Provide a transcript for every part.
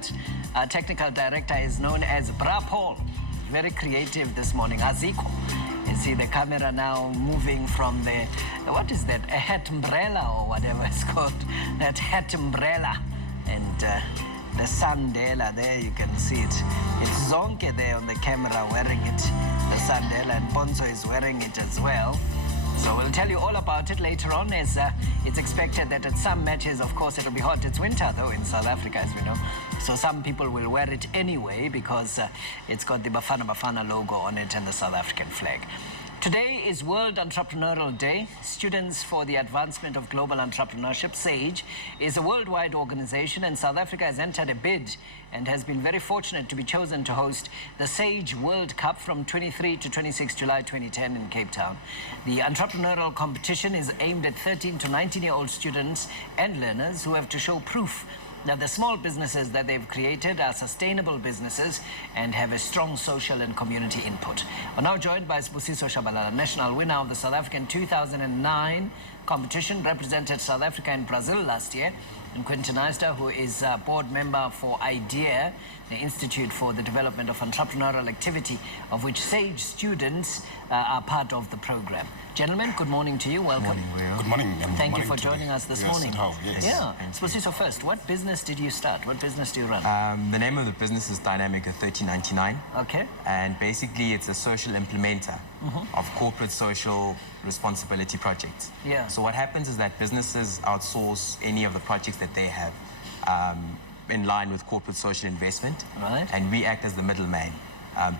right. Our technical director is known as Bra Paul. Very creative this morning. Aziko. You see the camera now moving from the, what is that? A hat umbrella or whatever it's called. That hat umbrella. And the Sandela there, you can see it. It's Zonke there on the camera wearing it. The Sandela, and Bonzo is wearing it as well. So we'll tell you all about it later on, as it's expected that at some matches, of course, it'll be hot. It's winter, though, in South Africa, as we know. So some people will wear it anyway because it's got the Bafana Bafana logo on it and the South African flag. Today is World Entrepreneurial Day. Students for the Advancement of Global Entrepreneurship, SAGE, is a worldwide organization, and South Africa has entered a bid and has been very fortunate to be chosen to host the SAGE World Cup from 23 to 26 July 2010 in Cape Town. The entrepreneurial competition is aimed at 13 to 19-year-old students and learners who have to show proof that the small businesses that they've created are sustainable businesses and have a strong social and community input. We're now joined by Sibusiso Tshabalala, national winner of the South African 2009 competition, represented South Africa in Brazil last year, and Quentin Eister, who is a board member for IDEA, the Institute for the Development of Entrepreneurial Activity, of which SAGE students are part of the program. Gentlemen, good morning to you. Welcome. Good morning, Good morning. And thank you for joining us this morning. Yes. Yeah. Sibusiso, first, what business did you start? What business do you run? The name of the business is Dynamic 1399. Okay. And basically, it's a social implementer of corporate social responsibility projects. Yeah. So what happens is that businesses outsource any of the projects that they have in line with corporate social investment. Right. And we act as the middleman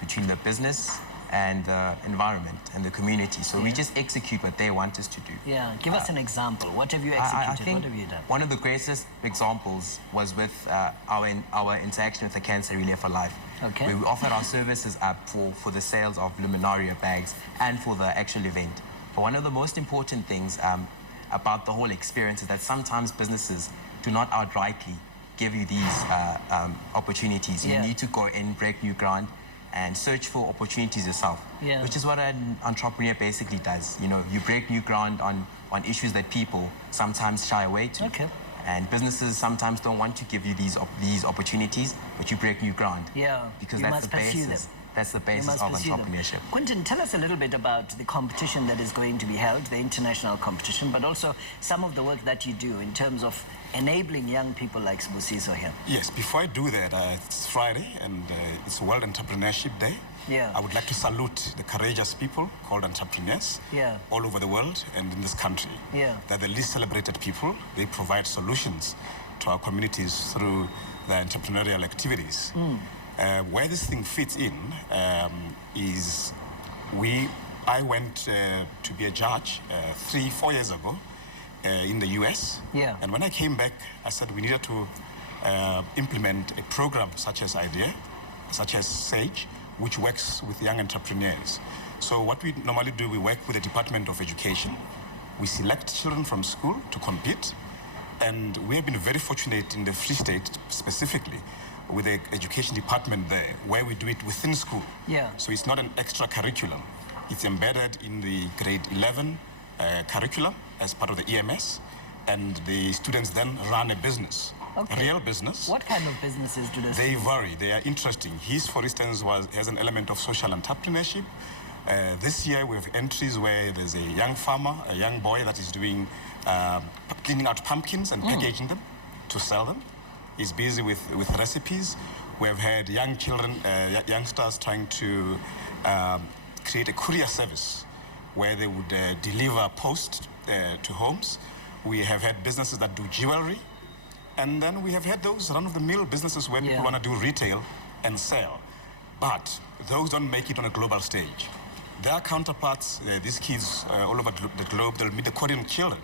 between the business and the environment and the community. So we just execute what they want us to do. Yeah, give us an example. What have you executed? I think what have you done? One of the greatest examples was with our interaction with the Cancer Relay for Life. Okay. Where we offered our services up for the sales of luminaria bags and for the actual event. But one of the most important things about the whole experience is that sometimes businesses do not outrightly give you these opportunities. You need to go in, break new ground, and search for opportunities yourself, which is what an entrepreneur basically does. You know, you break new ground on issues that people sometimes shy away to. Okay. And businesses sometimes don't want to give you these opportunities, but you break new ground. Yeah, because that's the basis. That's the basis of entrepreneurship. Quentin, tell us a little bit about the competition that is going to be held, the international competition, but also some of the work that you do in terms of enabling young people like Sibusiso here. Yes, before I do that, it's Friday and it's World Entrepreneurship Day. Yeah. I would like to salute the courageous people called entrepreneurs all over the world and in this country. Yeah. They're the least celebrated people. They provide solutions to our communities through their entrepreneurial activities. Where this thing fits in is I went to be a judge 3-4 years ago in the US. Yeah. And when I came back, I said we needed to implement a program such as IDEA, such as SAGE, which works with young entrepreneurs. So what we normally do, we work with the Department of Education. We select children from school to compete. And we have been very fortunate in the Free State specifically with the education department there, where we do it within school. Yeah. So it's not an extra curriculum. It's embedded in the grade 11 curriculum as part of the EMS, and the students then run a business, a real business. What kind of businesses do they? They vary. They are interesting. His, for instance, has an element of social entrepreneurship. This year we have entries where there's a young farmer, a young boy that is doing cleaning out pumpkins and packaging them to sell them. He's busy with recipes. We have had young children, youngsters trying to create a courier service where they would deliver post to homes. We have had businesses that do jewelry. And then we have had those run-of-the-mill businesses where people want to do retail and sell. But those don't make it on a global stage. Their counterparts, these kids all over the globe, they'll meet the Korean children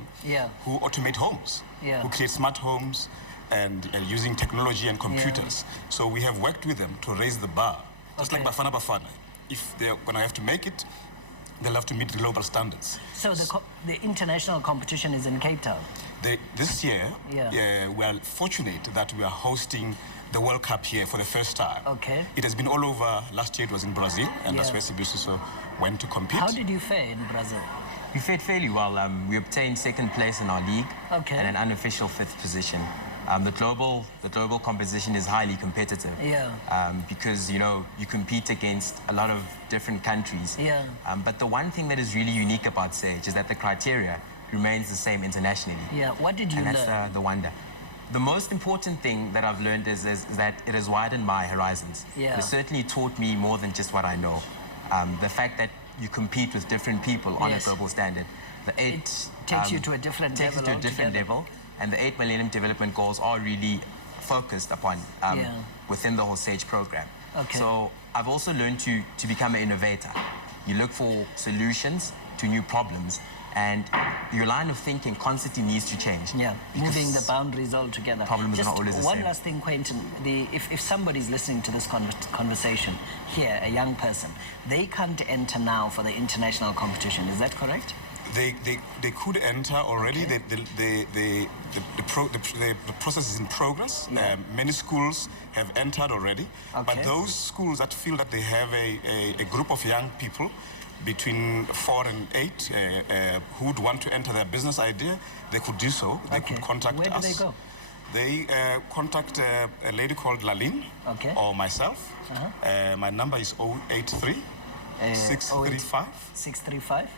who automate homes, who create smart homes, and using technology and computers. So we have worked with them to raise the bar. Just like Bafana Bafana. If they're going to have to make it, they'll have to meet global standards. So the international competition is in Cape Town? This year, we are fortunate that we are hosting the World Cup here for the first time. Okay. It has been all over. Last year it was in Brazil, and that's where Sibusiso went to compete. How did you fare in Brazil? We fared fairly well. We obtained second place in our league and an unofficial 5th position The global competition is highly competitive. Yeah. Because, you know, you compete against a lot of different countries. Yeah. But the one thing that is really unique about Sage is that the criteria remains the same internationally. Yeah. What did you learn? And that's the wonder. The most important thing that I've learned is that it has widened my horizons. Yeah. It has certainly taught me more than just what I know. The fact that you compete with different people on Yes. a global standard. It takes you to a different level. Takes you to a different level. And the 8 Millennium Development Goals are really focused upon within the whole SAGE program. Okay. So I've also learned to become an innovator. You look for solutions to new problems, and your line of thinking constantly needs to change. Yeah, moving the boundaries altogether. Problems are not always the same. One last thing, Quentin. If somebody's listening to this conversation here, a young person, they can't enter now for the international competition. Is that correct? They could enter already. Okay. The process is in progress. Yeah. Many schools have entered already. Okay. But those schools that feel that they have a group of young people between 4 and 8 who would want to enter their business idea, they could do so. They could contact us. Where do they go? They contact a lady called Laline or myself. My number is 083 635. 635?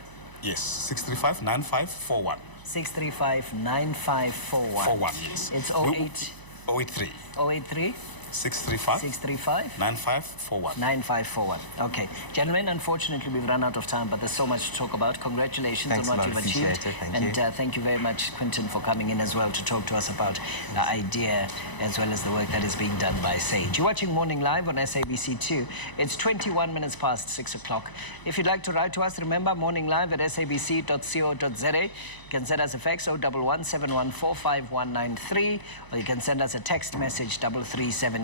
Yes, 635 9541. 635 9541. 41, yes. It's 083 083 635 635 9541. 9541. Okay. Gentlemen, unfortunately, we've run out of time, but there's so much to talk about. Congratulations Thanks on what a lot. you've achieved. Appreciate it. Thank and you. Thank you very much, Quentin, for coming in as well to talk to us about the idea as well as the work that is being done by SAGE. You're watching Morning Live on SABC2. It's 21 minutes past 6 o'clock. If you'd like to write to us, remember, Morning Live at sabc.co.za. You can send us a fax 011 714 5193, or you can send us a text message 3373.